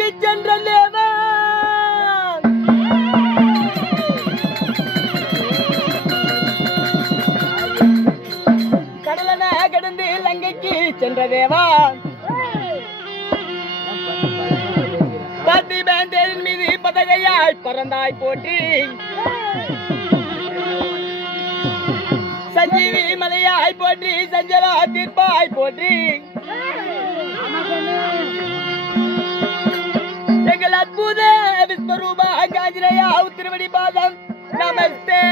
லங்கைக்கு சென்ற தேவா கடலன கடந்து லங்கைக்கு சென்ற தேவா பத்தி பேந்தேரின் மீது பதகையாய் பறந்தாய் போற்றி சஞ்சீவி மலையாய் போற்றி சஞ்சலா தீர்ப்பாய் போற்றி எங்கள் அற்புத விஸ்வரூபா காஞ்சிரையா திருவடி பாதம் நமஸ்தே.